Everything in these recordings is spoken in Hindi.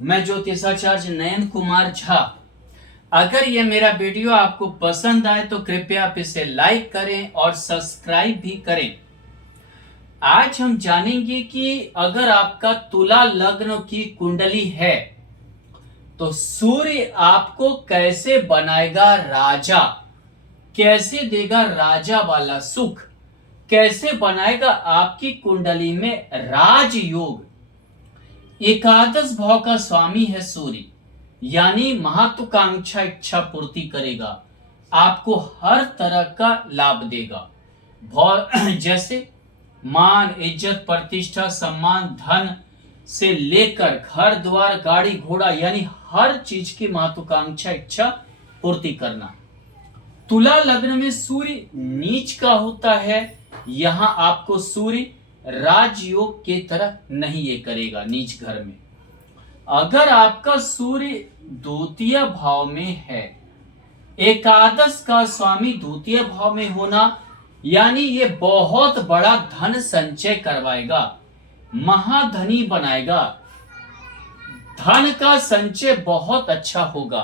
मैं ज्योतिषाचार्य नयन कुमार झा। अगर ये मेरा वीडियो आपको पसंद आए तो कृपया आप इसे लाइक करें और सब्सक्राइब भी करें। आज हम जानेंगे कि अगर आपका तुला लग्न की कुंडली है तो सूर्य आपको कैसे बनाएगा राजा, कैसे देगा राजा वाला सुख, कैसे बनाएगा आपकी कुंडली में राजयोग। एकादश भाव का स्वामी है सूर्य, यानी महत्वाकांक्षा इच्छा पूर्ति करेगा, आपको हर तरह का लाभ देगा। जैसे मान, इज्जत, प्रतिष्ठा, सम्मान, धन से लेकर घर द्वार, गाड़ी घोड़ा, यानी हर चीज की महत्वाकांक्षा इच्छा पूर्ति करना। तुला लग्न में सूर्य नीच का होता है, यहां आपको सूर्य राजयोग के तरह नहीं ये करेगा नीच घर में। अगर आपका सूर्य द्वितीय भाव में है, एकादश का स्वामी द्वितीय भाव में होना, यानी ये बहुत बड़ा धन संचय करवाएगा, महाधनी बनाएगा, धन का संचय बहुत अच्छा होगा,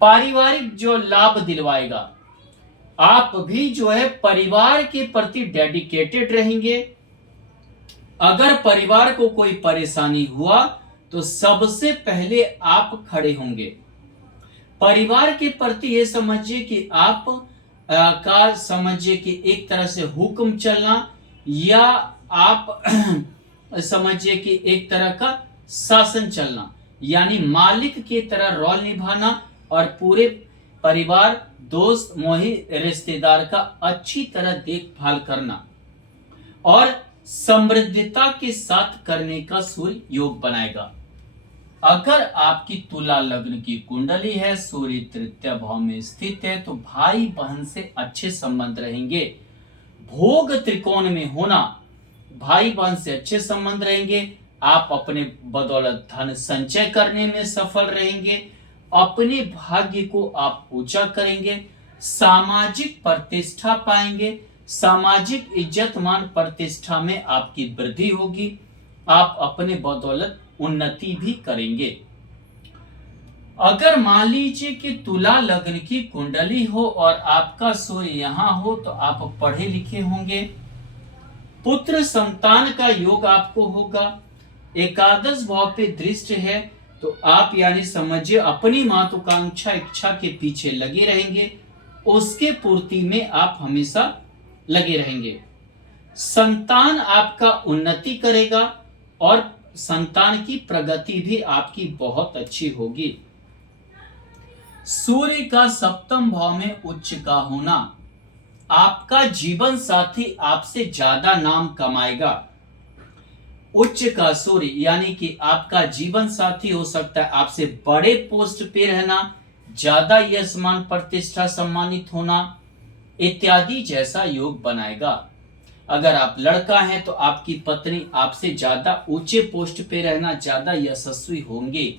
पारिवारिक जो लाभ दिलवाएगा। आप भी जो है परिवार के प्रति डेडिकेटेड रहेंगे। अगर परिवार को कोई परेशानी हुआ तो सबसे पहले आप खड़े होंगे। परिवार के प्रति ये समझिए कि आप का समझिए कि एक तरह से हुक्म चलना, या आप समझिए कि एक तरह का शासन चलना, यानी मालिक की तरह रोल निभाना और पूरे परिवार, दोस्त, मोही, रिश्तेदार का अच्छी तरह देखभाल करना और समृद्धता के साथ करने का सूर्य योग बनाएगा। अगर आपकी तुला लग्न की कुंडली है, सूर्य तृतीय भाव में स्थित है, तो भाई बहन से अच्छे संबंध रहेंगे। भोग त्रिकोण में होना, भाई बहन से अच्छे संबंध रहेंगे। आप अपने बदौलत धन संचय करने में सफल रहेंगे, अपने भाग्य को आप ऊंचा करेंगे, सामाजिक प्रतिष्ठा पाएंगे, सामाजिक इज्जत मान प्रतिष्ठा में आपकी वृद्धि होगी, आप अपने बदौलत उन्नति भी करेंगे। अगर मान लीजिए कि तुला लग्न की कुंडली हो और आपका सूर्य यहां हो तो आप पढ़े लिखे होंगे, पुत्र संतान का योग आपको होगा, एकादश भाव पे दृष्टि है, तो आप यानी समझिए अपनी महत्वाकांक्षा इच्छा के पीछे लगे रहेंगे, उसके पूर्ति में आप हमेशा लगे रहेंगे। संतान आपका उन्नति करेगा और संतान की प्रगति भी आपकी बहुत अच्छी होगी। सूर्य का सप्तम भाव में उच्च का होना, आपका जीवन साथी आपसे ज्यादा नाम कमाएगा। उच्च का सूर्य यानी कि आपका जीवन साथी हो सकता है आपसे बड़े पोस्ट पे रहना, ज्यादा यश मान प्रतिष्ठा सम्मानित होना इत्यादि जैसा योग बनाएगा। अगर आप लड़का हैं तो आपकी पत्नी आपसे ज्यादा ऊंचे पोस्ट पे रहना, ज्यादा यशस्वी होंगे।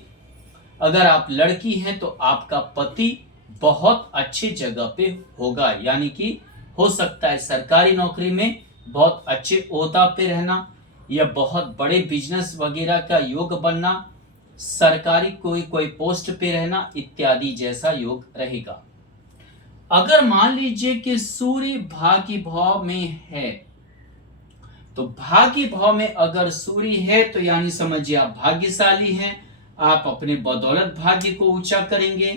अगर आप लड़की हैं तो आपका पति बहुत अच्छी जगह पे होगा, यानी कि हो सकता है सरकारी नौकरी में बहुत अच्छे ओहदा पे रहना, या बहुत बड़े बिजनेस वगैरह का योग बनना, सरकारी कोई पोस्ट पे रहना इत्यादि जैसा योग रहेगा। अगर मान लीजिए कि सूर्य भाग्य भाव में है, तो भाग्य भाव में अगर सूर्य है तो यानी समझिए आप भाग्यशाली हैं, आप अपने बदौलत भाग्य को ऊंचा करेंगे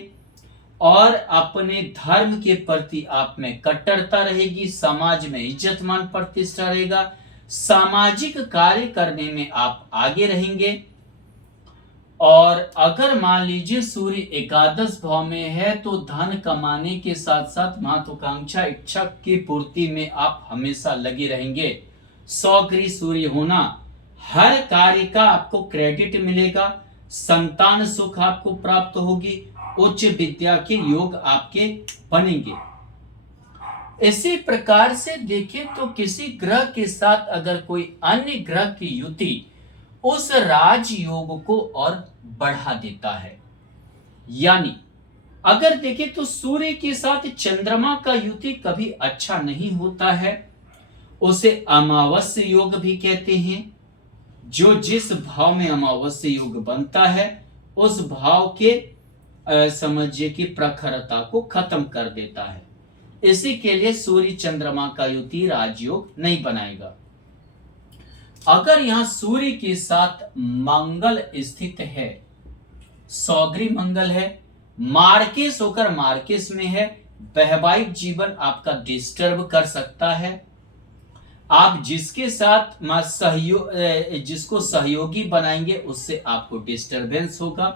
और अपने धर्म के प्रति आप में कट्टरता रहेगी, समाज में इज्जत मान प्रतिष्ठा रहेगा, सामाजिक कार्य करने में आप आगे रहेंगे। और अगर मान लीजिए सूर्य एकादश भाव में है तो धन कमाने के साथ साथ महत्वाकांक्षा इच्छा की पूर्ति में आप हमेशा लगे रहेंगे। 100 सूर्य होना, हर कार्य का आपको क्रेडिट मिलेगा, संतान सुख आपको प्राप्त होगी, उच्च विद्या के योग आपके बनेंगे। इसी प्रकार से देखें तो किसी ग्रह के साथ अगर कोई अन्य ग्रह की युति उस राजयोग को और बढ़ा देता है। यानी अगर देखें तो सूर्य के साथ चंद्रमा का युति कभी अच्छा नहीं होता है, उसे अमावस्या योग भी कहते हैं। जो जिस भाव में अमावस्या योग बनता है उस भाव के समझिए कि प्रखरता को खत्म कर देता है। इसी के लिए सूर्य चंद्रमा का युति राजयोग नहीं बनाएगा। अगर यहां सूर्य के साथ मंगल स्थित है, सौगरी मंगल है, मार्केस होकर मार्केस में है, वैवाहिक जीवन आपका डिस्टर्ब कर सकता है। आप जिसके साथ जिसको सहयोगी बनाएंगे उससे आपको डिस्टरबेंस होगा।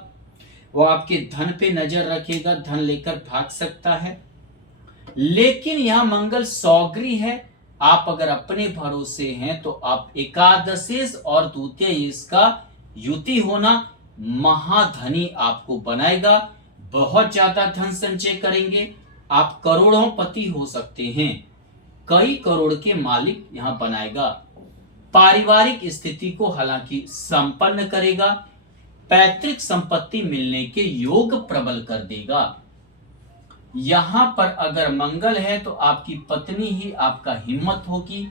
वो आपके धन पे नजर रखेगा, धन लेकर भाग सकता है। लेकिन यहां मंगल सौगरी है, आप अगर अपने भरोसे हैं तो आप एकादशेश और द्वितीय इसका युति होना महाधनी आपको बनाएगा। बहुत ज्यादा धन संचय करेंगे, आप करोड़ों पति हो सकते हैं, कई करोड़ के मालिक यहां बनाएगा। पारिवारिक स्थिति को हालांकि संपन्न करेगा, पैतृक संपत्ति मिलने के योग प्रबल कर देगा। यहां पर अगर मंगल है तो आपकी पत्नी ही आपका हिम्मत होगी,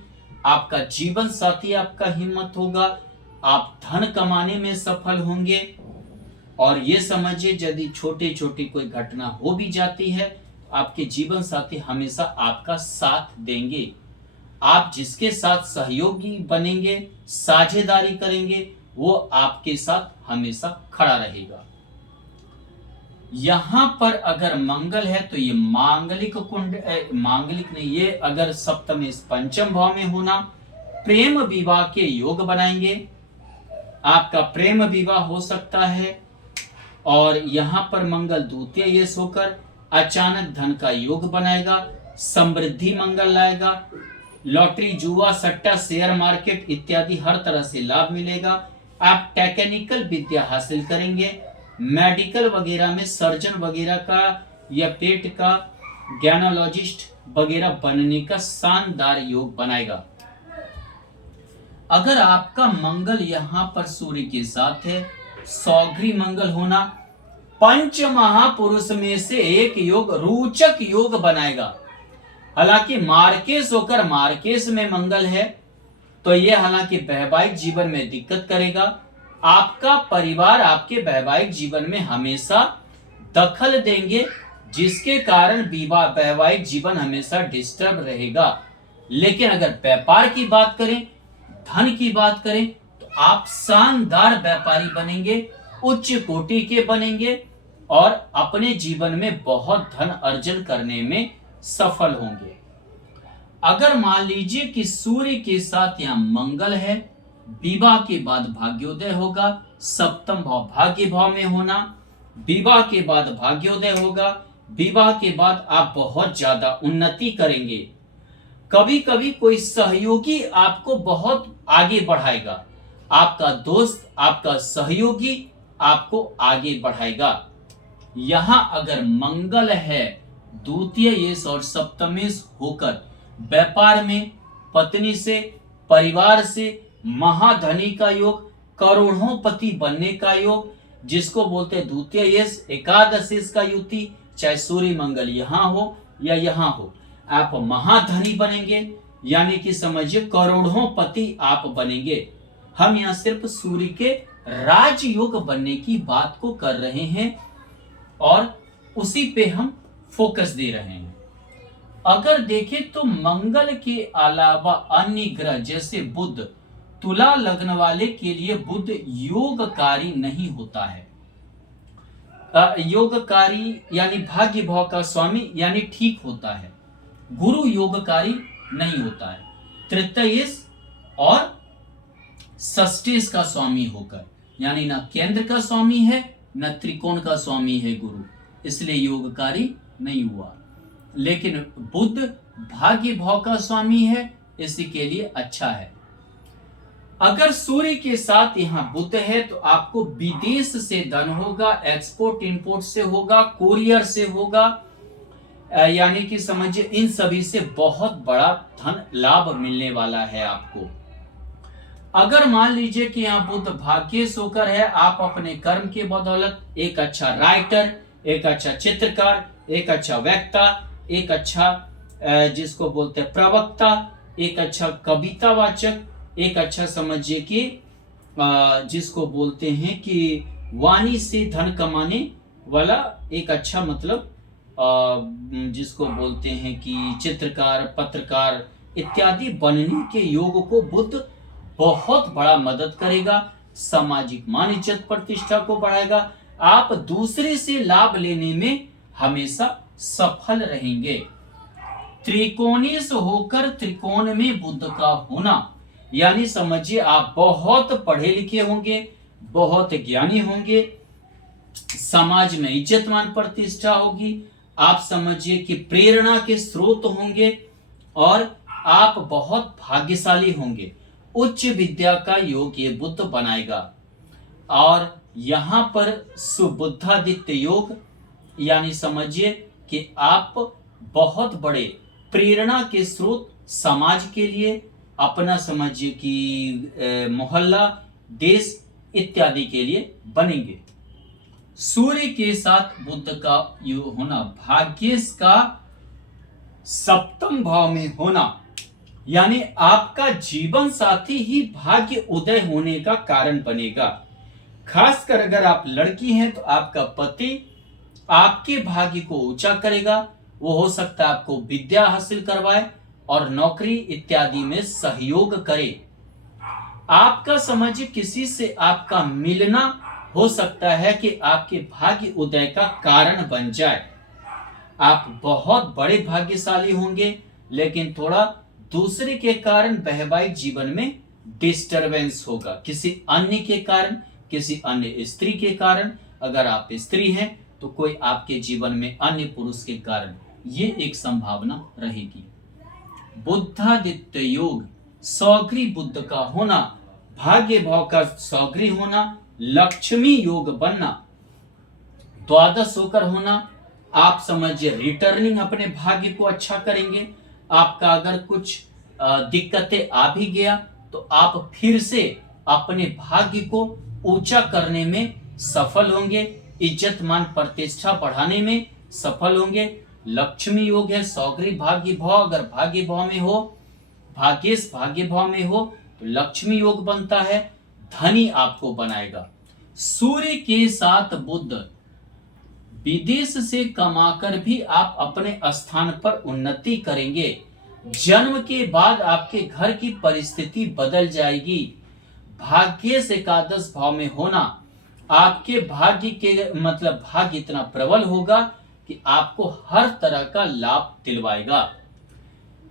आपका जीवन साथी आपका हिम्मत होगा, आप धन कमाने में सफल होंगे। और ये समझिए यदि छोटी छोटी कोई घटना हो भी जाती है, आपके जीवन साथी हमेशा आपका साथ देंगे। आप जिसके साथ सहयोगी बनेंगे, साझेदारी करेंगे, वो आपके साथ हमेशा खड़ा रहेगा। यहां पर अगर मंगल है तो ये मांगलिक मांगलिक नहीं, ये अगर सप्तम इस पंचम भाव में होना प्रेम विवाह के योग बनाएंगे। आपका प्रेम विवाह हो सकता है। और यहां पर मंगल द्वितीय ये होकर अचानक धन का योग बनाएगा, समृद्धि मंगल लाएगा, लॉटरी, जुआ, सट्टा, शेयर मार्केट इत्यादि हर तरह से लाभ मिलेगा। आप टेक्निकल विद्या हासिल करेंगे, मेडिकल वगैरह में सर्जन वगैरह का या पेट का गैनोलॉजिस्ट वगैरह बनने का शानदार योग बनाएगा। अगर आपका मंगल यहां पर सूर्य के साथ है, सौगरी मंगल होना पंच महापुरुष में से एक योग रोचक योग बनाएगा। हालांकि मार्केस होकर मार्केस में मंगल है तो यह हालांकि वैवाहिक जीवन में दिक्कत करेगा। आपका परिवार आपके वैवाहिक जीवन में हमेशा दखल देंगे, जिसके कारण वैवाहिक जीवन हमेशा डिस्टर्ब रहेगा। लेकिन अगर व्यापार की बात करें, धन की बात करें, तो आप शानदार व्यापारी बनेंगे, उच्च कोटि के बनेंगे और अपने जीवन में बहुत धन अर्जन करने में सफल होंगे। अगर मान लीजिए कि सूर्य के साथ यहां मंगल है, विवाह के बाद भाग्योदय होगा, सप्तम भाव भाग्य भाव में होना, विवाह के बाद भाग्योदय होगा, विवाह के बाद आप बहुत ज्यादा उन्नति करेंगे। कभी कभी कोई सहयोगी आपको बहुत आगे बढ़ाएगा, आपका दोस्त, आपका सहयोगी आपको आगे बढ़ाएगा। यहां अगर मंगल है द्वितीय और सप्तमेश होकर व्यापार में पत्नी से, परिवार से महाधनी का योग, करोड़ों पति बनने का योग, जिसको बोलते हैं द्वितीय एकादशेश का युति, चाहे सूर्य मंगल यहां हो या यहां हो, आप महाधनी बनेंगे। यानी कि समझिए करोड़ों पति आप बनेंगे। हम यहां सिर्फ सूर्य के राजयोग बनने की बात को कर रहे हैं और उसी पे हम फोकस दे रहे हैं। अगर देखें तो मंगल के अलावा अन्य ग्रह जैसे बुध, तुला लग्न वाले के लिए बुध योगकारी नहीं होता है। योगकारी यानी भाग्य भाव का स्वामी यानी ठीक होता है। गुरु योगकारी नहीं होता है, तृतीयेश और षष्ठेश का स्वामी होकर, यानी ना केंद्र का स्वामी है न त्रिकोण का स्वामी है गुरु, इसलिए योगकारी नहीं हुआ। लेकिन बुध भाग्य भाव का स्वामी है, इसी के लिए अच्छा है। अगर सूर्य के साथ यहां बुध है तो आपको विदेश से धन होगा, एक्सपोर्ट इंपोर्ट से होगा, कोरियर से होगा, यानी कि समझिए इन सभी से बहुत बड़ा धन लाभ मिलने वाला है आपको। अगर मान लीजिए कि यहाँ बुध भाग्येश होकर है, आप अपने कर्म के बदौलत एक अच्छा राइटर, एक अच्छा चित्रकार, एक अच्छा वक्ता, एक अच्छा जिसको बोलते हैं प्रवक्ता, एक अच्छा कविता वाचक, एक अच्छा समझिए कि जिसको बोलते हैं कि वाणी से धन कमाने वाला एक अच्छा मतलब जिसको बोलते हैं कि चित्रकार, पत्रकार इत्यादि बनने के योग को बुद्ध बहुत बड़ा मदद करेगा। सामाजिक मान इज्जत प्रतिष्ठा को बढ़ाएगा। आप दूसरे से लाभ लेने में हमेशा सफल रहेंगे। त्रिकोणीय से होकर त्रिकोण में बुद्ध का होना, यानी समझिए आप बहुत पढ़े लिखे होंगे, बहुत ज्ञानी होंगे, समाज में इज्जत मान प्रतिष्ठा होगी, आप समझिए कि प्रेरणा के स्रोत होंगे और आप बहुत भाग्यशाली होंगे। उच्च विद्या का योग ये बुद्ध बनाएगा। और यहां पर सुबुद्धादित्य योग, यानी समझिए कि आप बहुत बड़े प्रेरणा के स्रोत समाज के लिए, अपना समझिए कि मोहल्ला, देश इत्यादि के लिए बनेंगे। सूर्य के साथ बुद्ध का योग होना, भाग्येश का सप्तम भाव में होना, यानी आपका जीवन साथी ही भाग्य उदय होने का कारण बनेगा। खासकर अगर आप लड़की हैं तो आपका पति आपके भाग्य को ऊंचा करेगा। वो हो सकता है आपको विद्या हासिल करवाए और नौकरी इत्यादि में सहयोग करे। आपका समझिए किसी से आपका मिलना हो सकता है कि आपके भाग्य उदय का कारण बन जाए। आप बहुत बड़े भाग्यशाली होंगे, लेकिन थोड़ा दूसरे के कारण वैवाहिक जीवन में डिस्टरबेंस होगा, किसी अन्य के कारण, किसी अन्य स्त्री के कारण। अगर आप स्त्री हैं तो कोई आपके जीवन में अन्य पुरुष के कारण, ये एक संभावना रहेगी। बुद्धादित्य योग, सौग्री बुद्ध का होना, भाग्य भाव का सौग्री होना, लक्ष्मी योग बनना, द्वादश होकर होना, आप समझिए रिटर्निंग अपने भाग्य को अच्छा करेंगे। आपका अगर कुछ दिक्कतें आ भी गया तो आप फिर से अपने भाग्य को ऊंचा करने में सफल होंगे, इज्जत मान प्रतिष्ठा बढ़ाने में सफल होंगे। लक्ष्मी योग है, सौग्री भाग्य भाव अगर भाग्य भाव में हो, भाग्येश भाग्य भाव में हो तो लक्ष्मी योग बनता है, धनी आपको बनाएगा। सूर्य के साथ बुद्ध, विदेश से कमाकर भी आप अपने स्थान पर उन्नति करेंगे। जन्म के बाद आपके घर की परिस्थिति बदल जाएगी। भाग्येश एकादश भाव में होना आपके भाग्य के मतलब भाग्य इतना प्रबल होगा कि आपको हर तरह का लाभ दिलवाएगा।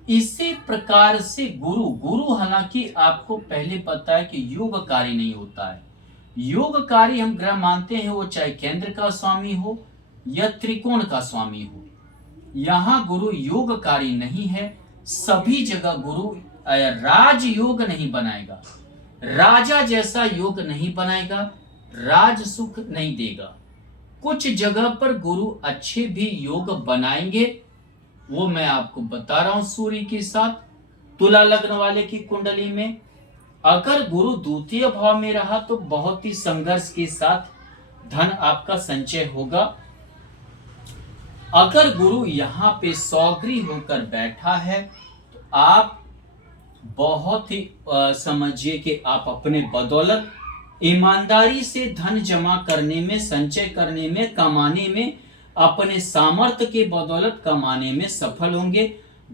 इसी प्रकार से गुरु हालांकि आपको पहले पता है कि योगकारी नहीं होता है। योगकारी हम ग्रह मानते हैं, वो चाहे केंद्र का स्वामी हो या त्रिकोण का स्वामी हो। यहां गुरु योगकारी नहीं है। सभी जगह गुरु राजयोग नहीं बनाएगा, राजा जैसा योग नहीं बनाएगा, राज सुख नहीं देगा। कुछ जगह पर गुरु अच्छे भी योग बनाएंगे, वो मैं आपको बता रहा हूं। सूर्य के साथ तुला लग्न वाले की कुंडली में अगर गुरु द्वितीय भाव में रहा तो बहुत ही संघर्ष के साथ धन आपका संचय होगा। अगर गुरु यहां पे सौग्री होकर बैठा है तो आप बहुत ही समझिए कि आप अपने बदौलत ईमानदारी से धन जमा करने में, संचय करने में, कमाने में, अपने सामर्थ्य के बदौलत कमाने में सफल होंगे।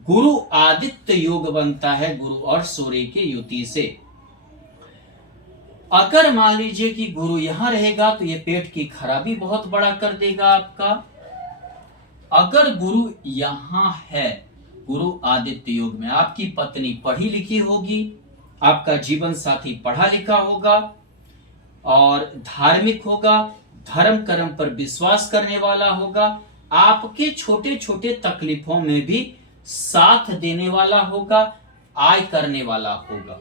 गुरु आदित्य योग बनता है गुरु और सूर्य के युति से। अगर मान लीजिए कि गुरु यहां रहेगा तो ये पेट की खराबी बहुत बड़ा कर देगा आपका। अगर गुरु यहां है, गुरु आदित्य योग में, आपकी पत्नी पढ़ी लिखी होगी, आपका जीवन साथी पढ़ा लिखा होगा और धार्मिक होगा, धर्म कर्म पर विश्वास करने वाला होगा, आपके छोटे छोटे तकलीफों में भी साथ देने वाला होगा, आय करने वाला होगा।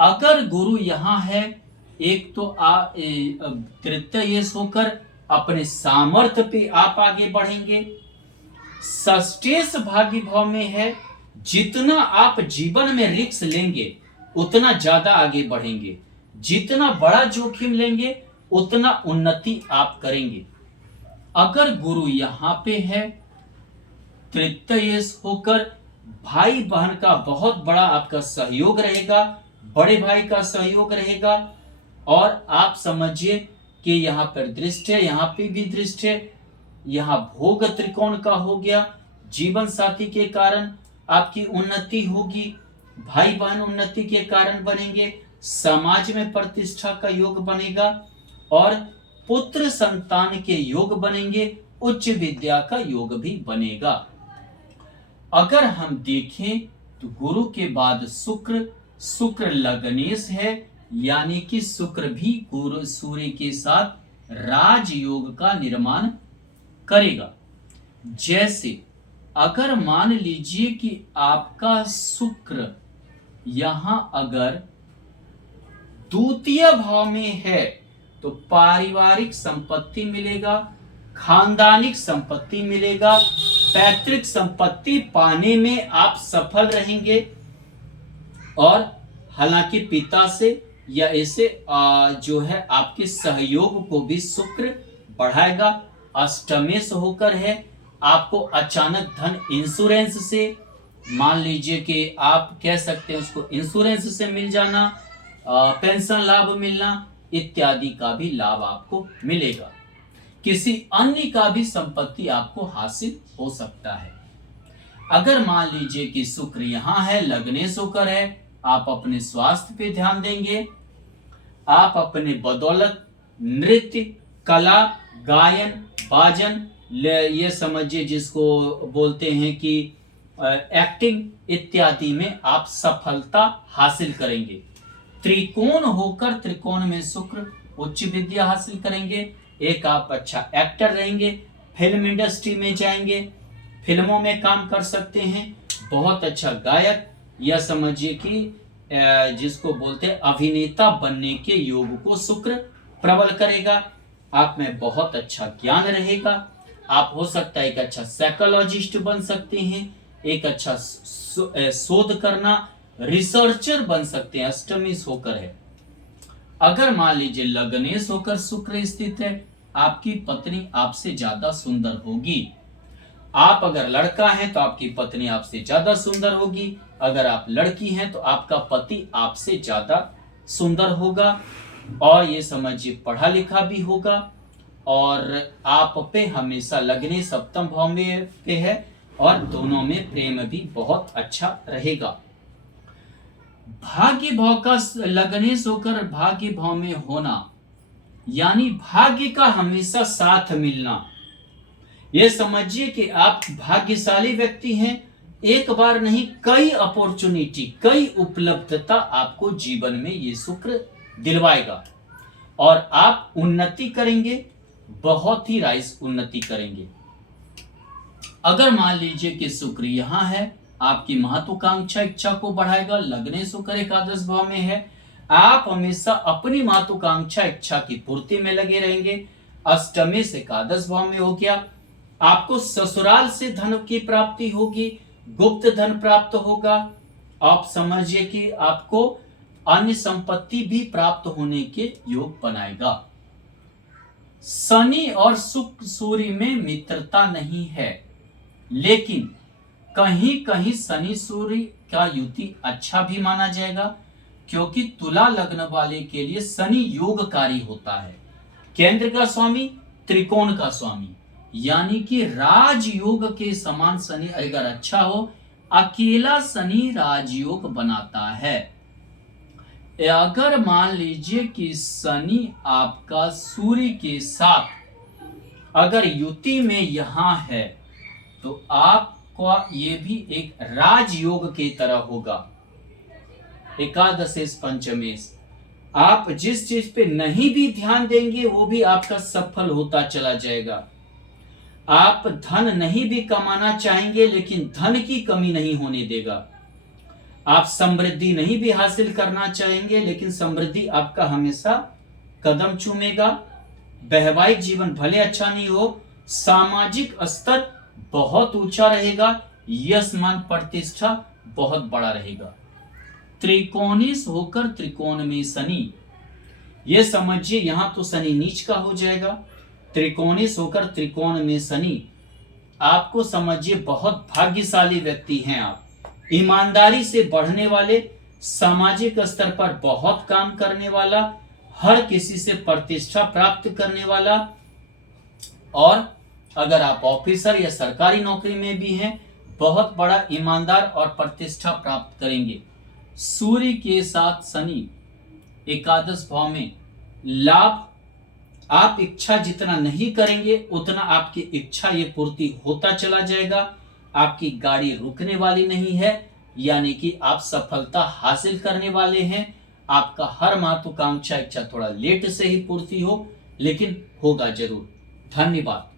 अगर गुरु यहां है, एक तो तृतीय होकर अपने सामर्थ्य पे आप आगे बढ़ेंगे। षष्ठेश भाग्य भाव में है, जितना आप जीवन में रिस्क लेंगे उतना ज्यादा आगे बढ़ेंगे, जितना बड़ा जोखिम लेंगे उतना उन्नति आप करेंगे। अगर गुरु यहां पे है तृतीय होकर, भाई बहन का बहुत बड़ा आपका सहयोग रहेगा, बड़े भाई का सहयोग रहेगा और आप समझिए कि यहाँ पर दृष्टि है, यहाँ पे भी दृष्टि है, यहाँ भोग त्रिकोण का हो गया। जीवन साथी के कारण आपकी उन्नति होगी, भाई बहन उन्नति के कारण बनेंगे, समाज में प्रतिष्ठा का योग बनेगा और पुत्र संतान के योग बनेंगे, उच्च विद्या का योग भी बनेगा। अगर हम देखें तो गुरु के बाद शुक्र लग्नेश है, यानी कि शुक्र भी गुरु सूर्य के साथ राजयोग का निर्माण करेगा। जैसे अगर मान लीजिए कि आपका शुक्र यहां अगर द्वितीय भाव में है तो पारिवारिक संपत्ति मिलेगा, खानदानिक संपत्ति मिलेगा, पैतृक संपत्ति पाने में आप सफल रहेंगे। और हालांकि पिता से या ऐसे जो है आपके सहयोग को भी शुक्र बढ़ाएगा। अष्टमेश होकर है, आपको अचानक धन इंश्योरेंस से, मान लीजिए कि आप कह सकते हैं उसको इंश्योरेंस से मिल जाना, पेंशन लाभ मिलना इत्यादि का भी लाभ आपको मिलेगा। किसी अन्य का भी संपत्ति आपको हासिल हो सकता है। अगर मान लीजिए कि शुक्र यहां है, लग्नेश होकर है, आप अपने स्वास्थ्य पे ध्यान देंगे। आप अपने बदौलत नृत्य, कला, गायन, बाजन, ये समझिए जिसको बोलते हैं कि एक्टिंग इत्यादि में आप सफलता हासिल करेंगे। त्रिकोण होकर त्रिकोण में शुक्र उच्च विद्या हासिल करेंगे। एक आप अच्छा एक्टर रहेंगे, फिल्म इंडस्ट्री में जाएंगे, फिल्मों में काम कर सकते हैं, बहुत अच्छा गायक या समझिए कि जिसको बोलते हैं अभिनेता बनने के योग को शुक्र प्रबल करेगा। आप में बहुत अच्छा ज्ञान रहेगा, आप हो सकता है एक अच्छा साइकोलॉजिस्ट बन सकते हैं, एक अच्छा शोध करना, रिसर्चर बन सकते हैं। अष्टमेश होकर है। अगर मान लीजिए लग्नेश होकर शुक्र स्थित है, आपकी पत्नी आपसे ज्यादा सुंदर होगी। आप अगर लड़का हैं तो आपकी पत्नी आपसे ज्यादा सुंदर होगी, अगर आप लड़की हैं तो आपका पति आपसे ज्यादा सुंदर होगा। और ये समझिए पढ़ा लिखा भी होगा और आप पे हमेशा लग्नेश सप्तम भाव में पे है और दोनों में प्रेम भी बहुत अच्छा रहेगा। भाग्य भाव का लग्नेश होकर भाग्य भाव में होना यानी भाग्य का हमेशा साथ मिलना। यह समझिए कि आप भाग्यशाली व्यक्ति हैं, एक बार नहीं कई अपॉर्चुनिटी, कई उपलब्धता आपको जीवन में ये शुक्र दिलवाएगा और आप उन्नति करेंगे, बहुत ही राइस उन्नति करेंगे। अगर मान लीजिए कि शुक्र यहां है, आपकी महत्वाकांक्षा इच्छा को बढ़ाएगा। लग्नेश होकर एकादश भाव में है, आप हमेशा अपनी महत्वाकांक्षा इच्छा की पूर्ति में लगे रहेंगे। अष्टमेश एकादश भाव में हो गया, आपको ससुराल से धन की प्राप्ति होगी, गुप्त धन प्राप्त होगा। आप समझिए कि आपको अन्य संपत्ति भी प्राप्त होने के योग बनाएगा। शनि और शुक्र सूर्य में मित्रता नहीं है, लेकिन कहीं कहीं शनि सूर्य का युति अच्छा भी माना जाएगा, क्योंकि तुला लग्न वाले के लिए शनि योगकारी होता है, केंद्र का स्वामी, त्रिकोण का स्वामी, यानी कि राजयोग के समान शनि अगर अच्छा हो, अकेला शनि राजयोग बनाता है। अगर मान लीजिए कि शनि आपका सूर्य के साथ अगर युति में यहां है तो आपका ये भी एक राजयोग की तरह होगा। एकादशेश पंचमेश, आप जिस चीज पे नहीं भी ध्यान देंगे वो भी आपका सफल होता चला जाएगा। आप धन नहीं भी कमाना चाहेंगे लेकिन धन की कमी नहीं होने देगा। आप समृद्धि नहीं भी हासिल करना चाहेंगे लेकिन समृद्धि आपका हमेशा कदम चूमेगा। वैवाहिक जीवन भले अच्छा नहीं हो, सामाजिक स्तर बहुत ऊंचा रहेगा, यश मान प्रतिष्ठा बहुत बड़ा रहेगा। त्रिकोणीस होकर त्रिकोण में शनि, ये समझिए यहां तो शनि नीच का हो जाएगा। त्रिकोणीस होकर त्रिकोण में शनि, आपको समझिए बहुत भाग्यशाली व्यक्ति हैं आप, ईमानदारी से बढ़ने वाले, सामाजिक स्तर पर बहुत काम करने वाला, हर किसी से प्रतिष्ठा प्राप्त करने वाला, और अगर आप ऑफिसर या सरकारी नौकरी में भी हैं, बहुत बड़ा ईमानदार और प्रतिष्ठा प्राप्त करेंगे। सूर्य के साथ शनि एकादश भाव में लाभ, आप इच्छा जितना नहीं करेंगे उतना आपकी इच्छा ये पूर्ति होता चला जाएगा। आपकी गाड़ी रुकने वाली नहीं है, यानी कि आप सफलता हासिल करने वाले हैं। आपका हर महत्वाकांक्षा इच्छा थोड़ा लेट से ही पूर्ति हो, लेकिन होगा जरूर। धन्यवाद।